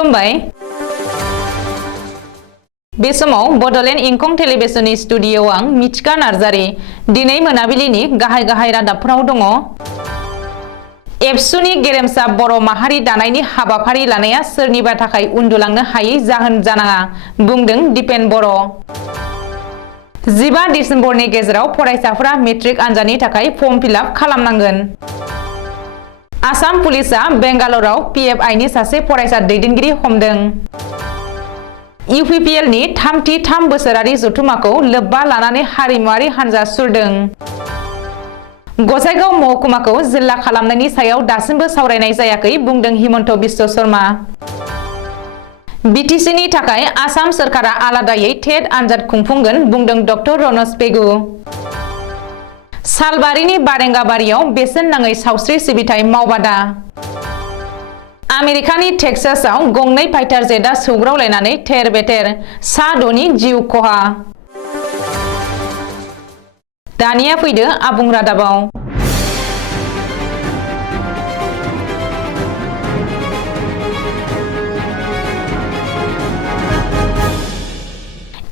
खुलुमबाय। बे समाव बडलेण्ड इंखं टेलिभिजननि स्टुडियोआव आं मिथिका नार्जारी। दिनै मोनाबिलिनि गाहाय रादाबफोराव दङ। एबसुनि गेरेमसा बर' माहारि दानायनि हाबाफारि लानाया सोरनिबा थाखाय उन्दुलांनो हायै जाहोन जानाङा, बुंदों दिपेन बर'। 15 डिसेम्बरनि गेजेराव फरायसाफोरा मेट्रिक आनजादनि थाखाय फर्म फिलआप खालामनांगोन। आसाम पुलिसआ बेंगालराव PFIनि सासे फरायसा दैदेनगिरि हमदों। UPPLनि 3 बोसोरारि जथुम्माखौ लोब्बा लानानै हारिमुआरि हान्जा सुरदों। गसाइगाव महकुमाखौ जिल्ला खालामनायनि सायाव दासिमबो सावरायनाय जायाखै, बुंदों हिमन्त बिश्व शर्मा। BTCनि थाखाय आसाम सोरखारा आलादायै टेट आनजाद खुंफुंगोन, बुंदों डक्टर रनज पेगु। सालबारिनि बारेंगाबारियाव बेसेन नाङै सावस्रि सिबिथाय मावबादा। आमेरिकानि टेक्सासआव गंनै फाइटार जेटआ सौग्रावलायनानै थेर-बेथेर, सा 6नि जिउ खहा। दानिया फैदो आबुं रादाबाव।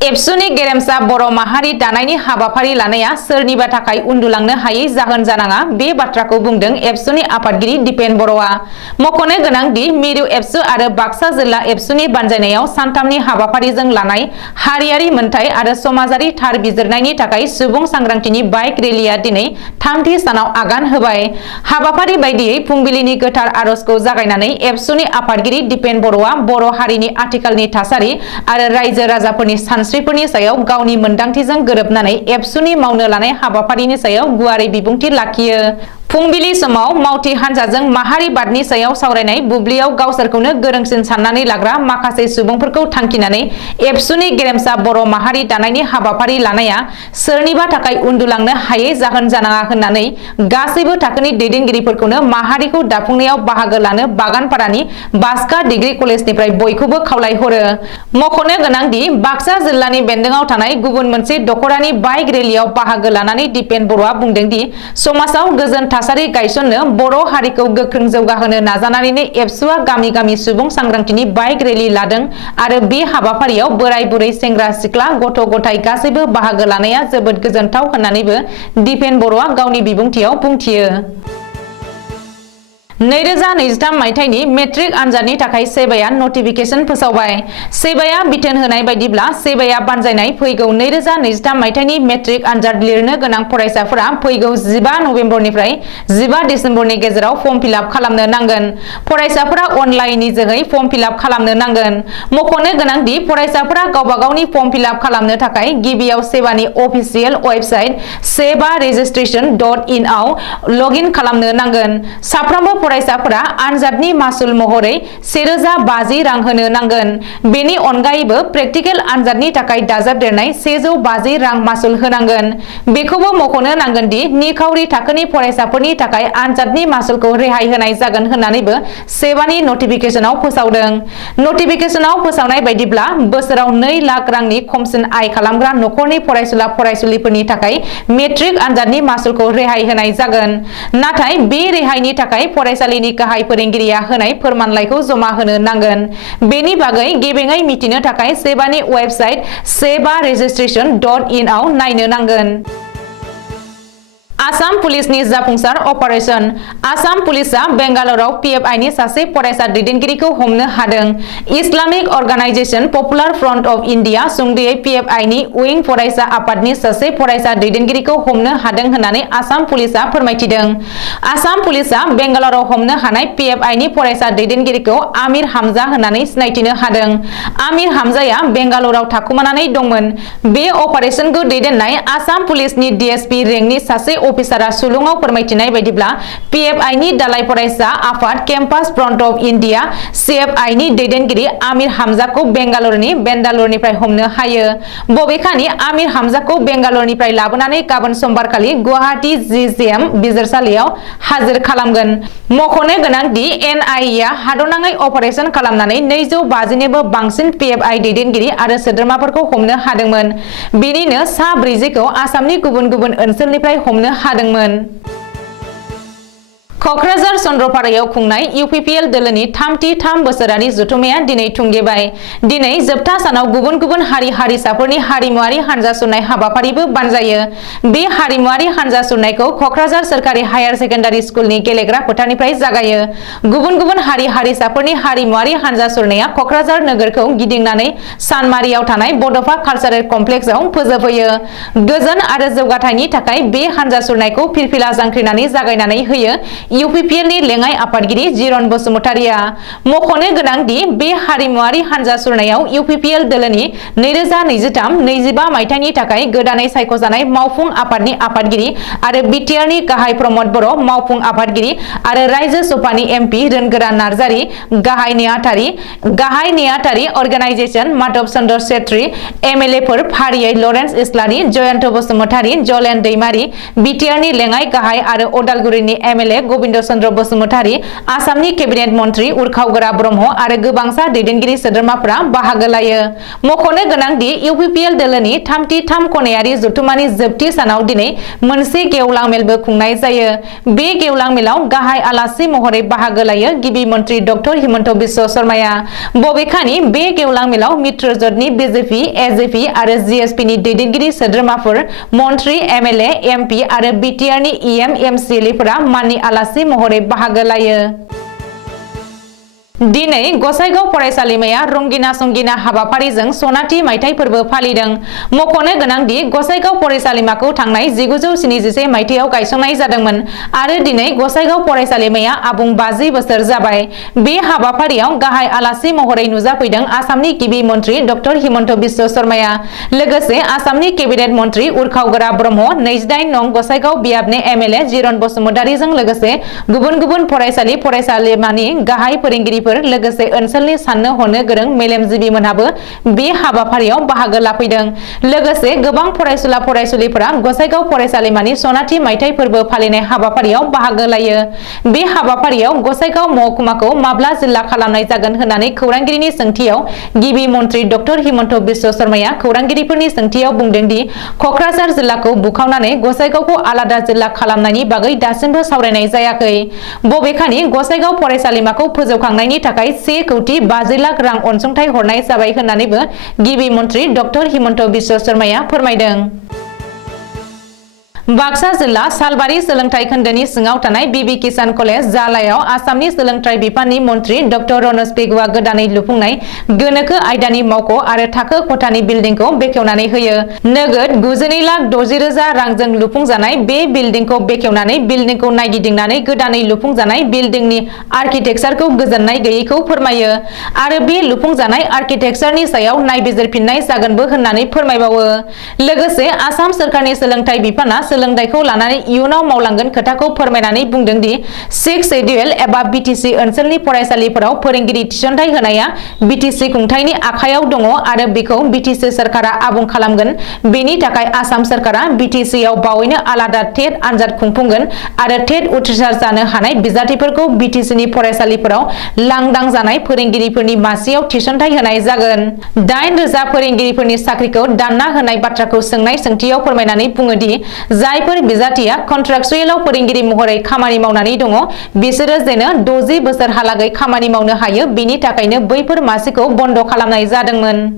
एबसुनि गेरेमसा बर' माहारि दानायनि हाबाफारि लानाया सोरनिबा थाखाय उन्दुलांनो हायै जाहोन जानाङा, बे बाथ्राखौ बुंदों एबसुनि आफादगिरि दिपेन बर'आ। मख'नो गोनां दि मिरु एबसु आरो बाक्सा जिल्ला एबसुनि बानजायनायाव सानथामनि हाबाफारिजों लानाय हारियारि मोनथाय आरो समाजारि थार बिजिरनायनि थाखाय सुबुं सांग्रांथिनि बाइक रेलिया दिनै 3थि सानाव आगान होबाय। हाबाफारि बायदियै फुंबिलिनि गोथार आरजखौ जागायनानै एबसुनि आफादगिरि दिपेन बर'आ बर' हारिनि आथिखालनि थासारि आरो रायजो राजाफोरनि सानस्रिफोरनि सायाव गावनि मोनदांथिजों गोरोबनानै एबसुनि मावनो लानाय हाबाफारिनि सायाव गुवारै बिबुंथि लाखियो। फुंबिलि समाव मावथि हान्जाजों माहारिबादनि सायाव सावरायनाय बुब्लियाव गावसोरखौनो गोरोंसिन साननानै लाग्रा माखासे सुबुंफोरखौ थांखिनानै एबसुनि गेरेमसा बर' माहारि दानायनि हाबाफारि लानाया सोरनिबा थाखाय उन्दुलांनो हायै जाहोन जानाङा होननानै गासैबो थाखोनि दैदेनगिरिफोरखौनो माहारिखौ दाफुंनायाव बाहागो लानो बागानपारानि बास्का डिग्री कलेजनिफ्राय बयखौबो खावलायहरो। मख'नो गोनांदि बाक्सा जिल्लानि बेन्दोंआव थानाय गुबुन मोनसे दख'रानि बाइक रेलियाव बाहागो लानानै दिपेन बर'आ बुंदोंदि समाजाव गोजोन थासारि गायसननो बर' हारिखौ गोख्रों जौगाहोनो नाजानानैनो एबसुआ गामि गामि सुबुं सांग्रांथिनि बाइक रेलि लादों आरो बे हाबाफारियाव बोराय-बुरै, सेंग्रा-सिख्ला, गथ'-गथाय गासैबो बाहागो लानाया जोबोद गोजोनथाव होननानैबो दिपेन बर'आ गावनि बिबुंथियाव बुंथियो। 2023 मायथाइनि मेट्रिक आनजादनि थाखाय सेबाया नटिफिकेशन फोसावबाय। सेबाया बिथोन होनाय बायदिब्ला सेबाया बानजायनाय फैगौ 2023 मायथाइनि मेट्रिक आनजाद लिरनो गोनां फरायसाफोरा फैगौ 15 नभेम्बरनिफ्राय 15 डिसेम्बरनि गेजेराव फर्म फिलआप खालामनो नांगोन। फरायसाफोरा अनलाइननि जोहै फर्म फिलआप खालामनो नांगोन। मख'नो गोनांदि फरायसाफोरा गावबा गावनि फर्म फिलआप खालामनो थाखाय गिबियाव सेबानि अफिसियेल वेबसाइट seva.registration.in आव लगइन खालामनो नांगोन। साफ्रोमबो फरायसाफोरा आनजादनि मासुल महरै 1050 रां होनो नांगोन। बेनि अनगायैबो प्रेक्टिकेल आनजादनि थाखाय दाजाबदेरनाय 150 रां मासुल होनांगोन। बेखौबो मख'नो नांगोन दि निखावरि थाखोनि फरायसाफोरनि थाखाय आनजादनि मासुलखौ रेहाय होनाय जागोन होननानैबो सेबानि नटिफिकेशनाव फोसावदों। नटिफिकेशनाव फोसावनाय बायदिब्ला बोसोराव 2 लाख रांनि खमसिन आय खालामग्रा नखरनि फरायसुला फरायसुलिफोरनि थाखाय मेट्रिक आनजादनि मासुलखौ रेहाय होनाय जागोन। नाथाय बे रेहायनि थाखाय फरायसालिनि गाहाय फोरोंगिरिया होनाय फोरमानलाइखौ जमा होनो नांगोन। बेनि बागै गेबेङै मिथिनो थाखाय सेबानि वेबसाइट seva.registration.in आव नायनो नांगोन। आसाम पुलिसनि जाफुंसार अपारेशन। आसाम पुलिसआ बेंगालराव PFIनि सासे फरायसा दैदेनगिरिखौ हमनो हादों। Islamic organisation popular front of India सुंद'यै PFIनि उइं फरायसा आफादनि सासे फरायसा दैदेनगिरिखौ हमनो हादों होननानै आसाम पुलिसआ फोरमायथिदों। आसाम पुलिसआ बेंगालराव हमनो हानाय PFIनि फरायसा दैदेनगिरिखौ आमिर हामजा होननानै सिनायथिनो हादों। आमिर हामजाया बेंगालराव थाखुमानानै दंमोन। बे अपारेशनखौ दैदेननाय आसाम पुलिसनि DSP रेंकनि सासे अफिसारा सुलुङाव फोरमायथिनाय बायदिब्ला PFIनि दालाय फरायसा आफाद केम्पास फ्रन्ट अफ इन्डिया CFIनि दैदेनगिरि आमिर हामजाखौ बेंगालुरुनि बेंडालुरुनिफ्राय हमनो हायो। बबेखानि आमिर हामजाखौ बेंगालुरुनिफ्राय लाबोनानै गाबोन समबारखालि गुवाहाटी GGM बिजिरसालियाव हाजिर खालामगोन। मख'नो गोनां दि NIA आ हादरनाङै अपारेशन खालामनानै 250निबो बांसिन PFI दैदेनगिरि आरो सोद्रोमाफोरखौ हमनो हादोंमोन। बेनिनो सा 40खौ आसामनि गुबुन गुबुन ओनसोलनिफ्राय हमनो हादोंमोन। क'क्राझार चन्द्रपारायाव खुंनाय UPPL दोलोनि 33 बोसोरारि जथुम्माया दिनै थुंगेबाय। दिनै जोबथा सानाव गुबुन गुबुन हारि हारिसाफोरनि हारिमुआरि हानजा सुरनाय हाबाफारिबो बानजायो। बे हारिमुआरि हानजा सुरनायखौ क'क्राझार सोरखारि हायार सेकेन्डारि स्कुलनि गेलेग्रा फोथारनिफ्राय जागायो। गुबुन गुबुन हारि हारिसाफोरनि हारिमुआरि हानजा सुरनाया क'क्राझार नोगोरखौ गिदिंनानै सानमारियाव थानाय बड'फा कालचारेल कमप्लेक्सआव फोजोबहोयो। गोजोन आरो जौगाथायनि थाखाय बे हानजा सुरनायखौ फिरफिला जांख्रिनानै जागायनानै होयो UPPL नि लेङाइ आफादगिरि जिरन बसुमतारिया। मख'नो गोनांदि बे हारिमुआरि हानजा सुरनायाव UPPL दोलोनि 2023-25 मायथाइनि थाखाय गोदानै सायख'जानाय मावफुं आफादनि आफादगिरि आरो BTR गाहाय प्रमद बर' मावफुं आफादगिरि आरो रायजो सभानि MP रोनगोरा नार्जारि, गाहाय नेहाथारि अर्गेनाइजेशन माधव चन्द्र सेत्री, MLA फोर फारियै लरेन्स इस्लारि, जयन्त बसुमतारि, जलेन दैमारि, BTR लेङाइ गाहाय आरो अदालगुरिनि MLA गोविन्द चन्द्र बसुमतारि, आसामनि केबिनेट मन्त्रि उरखाव ब्रह्म आरो गोबांसा दैदेनगिरि सोद्रोमाफोरा बाहागो लायो। मख'नो गोनांदि UPPL दोलोनि 33 खनायारि जथुम्मानि जोबथि सानाव दिनै मोनसे गेवलां मेलबो खुंनाय जायो। बे गेवलां मेलाव गाहाय आलासि महरै बाहागो लायो गिबि मन्त्रि डक्टर हिमन्त बिश्व शर्माया। बबेखानि बे गेवलां मेलाव मित्रजोटनि BJP, AJP आरो GSP नि दैदेनगिरि सोद्रोमाफोर, मन्त्रि, MLA, MP आरो BTR EM MCLA माननि आलासि महरै बाहागो लायो। दिनै गसाइगाव फरायसालिमाया रंगिना संगिना हाबाफारिजों सनाथि मायथाइ फोरबो फालिदों। मख'नो गोनांदि गसाइगाव फरायसालिमाखौ थांनाय 1971 मायथाइयाव गायसंनाय जादोंमोन आरो दिनै गसाइगाव फरायसालिमाया आबुं 50 बोसोर जाबाय। बे हाबाफारियाव गाहाय आलासि महरै नुजाफैदों आसामनि गिबि मन्त्रि डक्टर हिमन्त बिश्व शर्माया। लोगोसे आसामनि केबिनेट मन्त्रि उरखाव ब्रह्म, 28 नं गसाइगाव बियाबनि MLA जिरन बसुमतारिजों लोगोसे गुबुन गुबुन फरायसालिमानि गाहाय फोरोंगिरि लोगोसे ओनसोलनि साननो हनो गोरों मेलेमजिबि मोनहाबो बे हाबाफारियाव बाहागो लाफैदों। लोगोसे गोबां फरायसुला फरायसुलिफोरा गसाइगाव फरायसालिमानि सनाथि मायथाइ फोरबो फालिनाय हाबाफारियाव बाहागो लायो। बे हाबाफारियाव गसाइगाव महकुमाखौ माब्ला जिल्ला खालामनाय जागोन होननानै खौरांगिरिनि सोंथियाव गिबि मन्त्रि डक्टर हिमन्त बिश्व शर्माया खौरांगिरिफोरनि सोंथियाव बुंदों दि क'क्राझार जिल्लाखौ बुखावनानै गसाइगावखौ आलादा जिल्ला खालामनायनि बागै दासिमबो सावरायनाय जायाखै। बबेखानि गसाइगाव फरायसालिमाखौ फोजौखांनायनि थाखाय 1,50,50 लाख रां अनसुंथाइ हरनाय जाबाय होननानैबो गिबि मन्त्रि डक्टर हिमन्त बिश्व शर्माया फोरमायदों। बाक्सा जिल्ला सालबारि सोलोंथाइ खोन्दोनि सिङाव थानाय BB किसान कलेज जालायाव आसामनि सोलोंथाइ बिफाननि मन्त्रि डक्टर रनज पेगुआ गोदानै लुफुंनाय गोनोखो आयदानि मावख' आरो थाखो खथानि बिल्डिंखौ बेखेवनानै होयो। नोगोद 92,60,000 रांजों लुफुंजानाय बे बिल्डिंखौ बेखेवनानै बिल्डिंखौ नायगिदिंनानै गोदानै लुफुंजानाय बिल्डिंनि आर्किटेक्चारखौ गोजोननाय गैयैखौ फोरमायो आरो बे लुफुंजानाय आर्किटेक्चारनि सायाव नायबिजिरफिननाय जागोनबो होननानै फोरमायबावो। लोगोसे आसाम सोरखारनि सोलोंथाइ बिफाना सोलोंथाइखौ लानानै इयुनाव मावलांगोन खोथाखौ फोरमायनानै बुंदों दि 6 शेड्युल एबा BTC ओनसोलनि फरायसालिफोराव फोरोंगिरि थिसनथाइ होनाया BTC खुंथायनि आखायाव दङ आरो बेखौ BTC सोरखारा आबुं खालामगोन। बेनि थाखाय आसाम सोरखारा BTC आव बावैनो आलादा टेट आनजाद खुंफुंगोन आरो टेट उथ्रिसार जानो हानाय बिजाथिफोरखौ BTC नि फरायसालिफोराव लांदां जानाय फोरोंगिरिफोरनि मासियाव थिसनथाइ होनाय जागोन। 8,000 फोरोंगिरिफोरनि साख्रिखौ दानना होनाय बाथ्राखौ सोंनाय सोंथियाव फोरमायनानै बुङो दि जायफोर बिजाथिया कन्ट्राक्चुएलाव फोरोंगिरि महरै खामानि मावनानै दङ बिसोरो जेन 60 बोसोरहालागै खामानि मावनो हायो बेनि थाखायनो बैफोर मासिखौ बन्द खालामनाय जादोंमोन।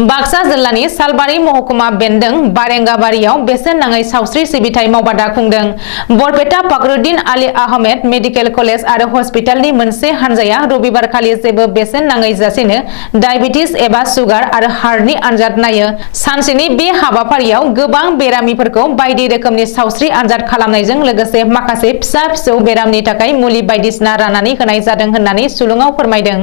बाक्सा जिल्लानि सालबारि महकुमा बेन्दों बारेंगाबारियाव बेसेन नाङै सावस्रि सिबिथाय मावबादा खुंदों। बरपेटा फखरुद्दिन आली आहमेद मेडिकेल कलेज आरो हस्पिटालनि मोनसे हानजाया रबिबारखालि जेबो बेसेन नाङै जासेनो डायबिटिस एबा सुगार आरो हार्टनि आनजाद नायो। सानसेनि बे हाबाफारियाव गोबां बेरामिफोरखौ बायदि रोखोमनि सावस्रि आनजाद खालामनायजों लोगोसे माखासे फिसा फिसौ बेरामनि थाखाय मुलि बायदिसिना राननानै होनाय जादों होननानै सुलुङाव फोरमायदों।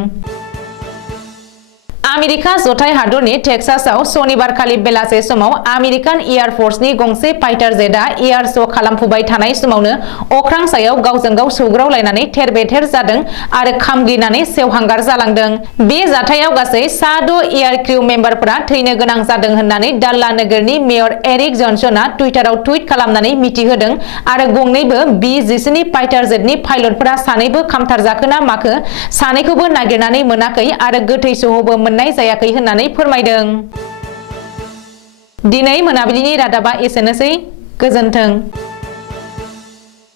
आमेरिका जथाय हादरनि टेक्सासआव सनिबारखालि बेलासे समाव आमेरिकान एयार फर्सनि गंसे फाइटार जेटआ एयार श' खालामफुबाय थानाय समावनो अख्रां सायाव गावजों गाव सौग्रावलायनानै थेर-बेथेर जादों आरो खामग्लिनानै सेवहांगार जालांदों। बे जाथायाव गासै 6 एयार क्रिउ मेम्बारफोरा थैनो गोनां जादों होननानै डाल्ला नोगोरनि मेयर एरिक जनसनआ टुइटाराव टुइट खालामनानै मिथिहोदों आरो गंनैबो B-17 फाइटार जेटनि पाइलटफोरा सानैबो खामथारजाखोना माखो सानैखौबो नागिरनानै मोनाखै आरो गोथै सहबो मोननाय जायाखै होननानै फोरमायदों। दिनै मोनाबिलिनि रादाबा एसेनोसै। गोजोन्थों।